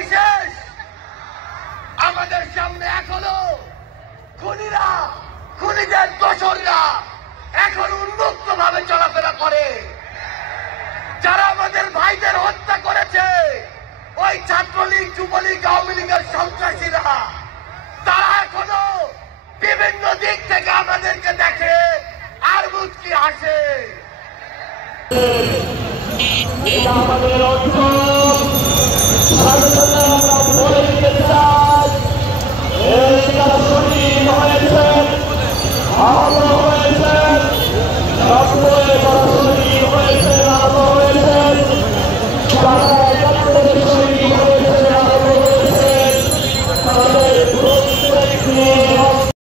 কি শেষ? আমাদের সামনে এখনো খুনিরা, খুনিদের দোসররা এখন উন্মুক্ত ভাবে চলাফেরা করে। যারা আমাদের ভাইদের হত্যা করেছে, ওই ছাত্রলীগ, যুবলীগ, আওয়ামী লীগের সন্ত্রাসীরা, তারা এখনো বিভিন্ন দিক থেকে আমাদেরকে দেখে আর মুচকি হাসে। আমাদের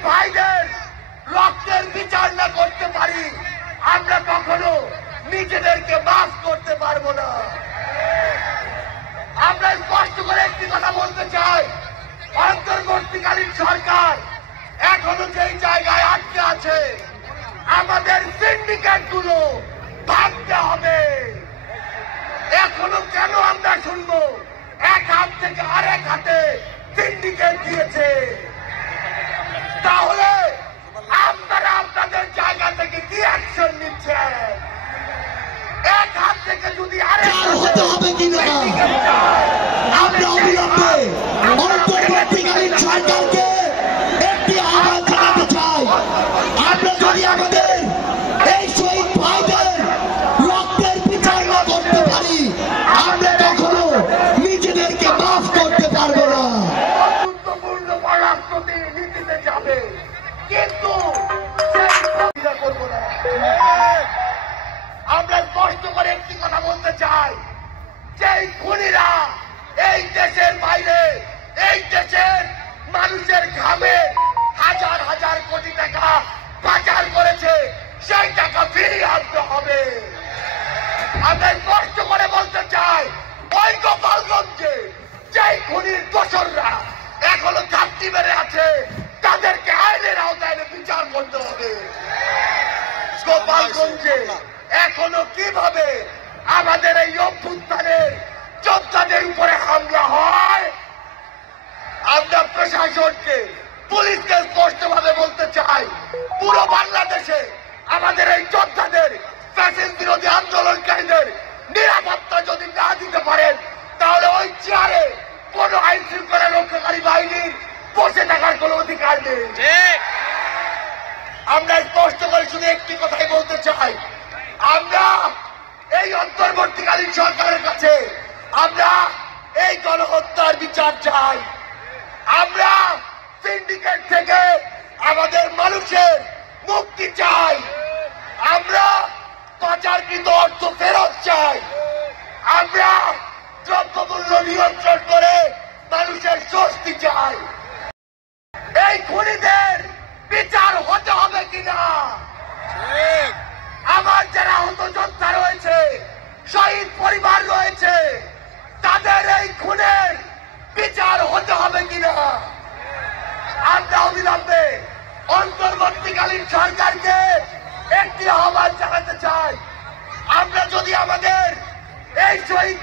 ভাইদের রক্তের বিচার না করতে পারি, আমরা কখনো নিজেদেরকে মাফ করতে পারবো না। আমরা স্পষ্ট করে একটি কথা বলতে চাই, অন্তর্বর্তীকালীন সরকার এখনো যেই জায়গায় আটকে আছে, আমাদের সিন্ডিকেট গুলো ভাবতে হবে। এখনো কেন আমরা শুনবো এক হাত থেকে আরেক হাতে সিন্ডিকেট দিয়েছে? তাহলে আপনারা আপনাদের জায়গা থেকে কি অ্যাকশন নিচ্ছেন? এক হাত থেকে যদি আরেক হতে হবে কিনা আমরা অবিলম্বে অন্তর্বর্তীকালীন সরকারকে একটি আহ্বান জানাতে চাই। আমরা যদি আমাদের এই শহীদ ভাইদের রক্তের বিচার না করতে পারি, আমরা কখনো নিজেদেরকে মাফ করতে পারবো না। গুরুত্বপূর্ণ পররাষ্ট্রতে নীতিতে যাবে, কিন্তু করবো না। আমরা স্পষ্ট করে একটি কথা বলতে চাই, যে খুনিরা এই দেশের বাইরে, এই দেশের মানুষের ঘামে হাজার হাজার কোটি টাকা পাচার করেছে, সেই টাকা ফিরিয়ে আনতে হবে। আমরা স্পষ্ট করে বলতে চাই, ওই গোপালগঞ্জে যেই খুনির দোসররা এখনো ঘাটতি বেড়ে আছে, তাদেরকে আইনের আওতায় বিচার করতে হবে। গোপালগঞ্জে এখনো কিভাবে আমাদের এই অভ্যুত্থানের যোদ্ধাদের উপরে হামলা হয়, আমরা প্রশাসনকে, পুলিশকে স্পষ্টভাবে বলতে চাই, পুরো বাংলাদেশে আমাদের এই যোদ্ধাদের, ফ্যাসিস্ট বিরোধী আন্দোলনকারীদের নিরাপত্তা যদি না দিতে পারেন, তাহলে ওই চেয়ারে কোন আইন শৃঙ্খলা রক্ষাকারী বাহিনীর বসে থাকার কোন অধিকার নেই। আমরা স্পষ্ট করে শুধু একটি কথাই বলতে চাই, আমরা এই অন্তর্বর্তীকালীন সরকারের কাছে আমরা এই গণহত্যার বিচার চাই। আমরা সিন্ডিকেট থেকে আমাদের মানুষের মুক্তি চাই। আমরা পাচারকৃত অর্থ ফেরত চাই। আমরা দ্রব্যমূল্য নিয়ন্ত্রণ করে মানুষের স্বস্তি চাই। এই খুনিদের বিচার হতে হবে কিনা? আমার যারা আহত যোদ্ধা রয়েছে, শহীদ পরিবার রয়েছে, তাদের এই খুনের বিচার হতে হবে কিনা? আমরা অবিলম্বে অন্তর্বর্তীকালীন সরকারকে একটি আহ্বান জানাতে চাই, আমরা যদি আমাদের এই শহীদ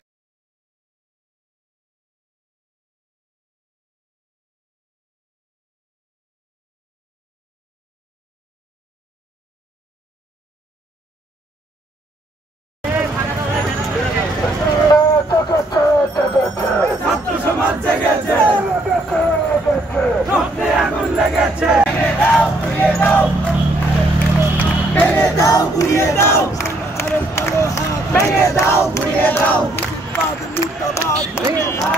ছাত্র সমাজ জেগেছে, রক্তে আগুন লেগেছে। ভেঙে দাও, ঘুরিয়ে দাও, ভেঙে দাও, ঘুরিয়ে দাও, ভেঙে দাও।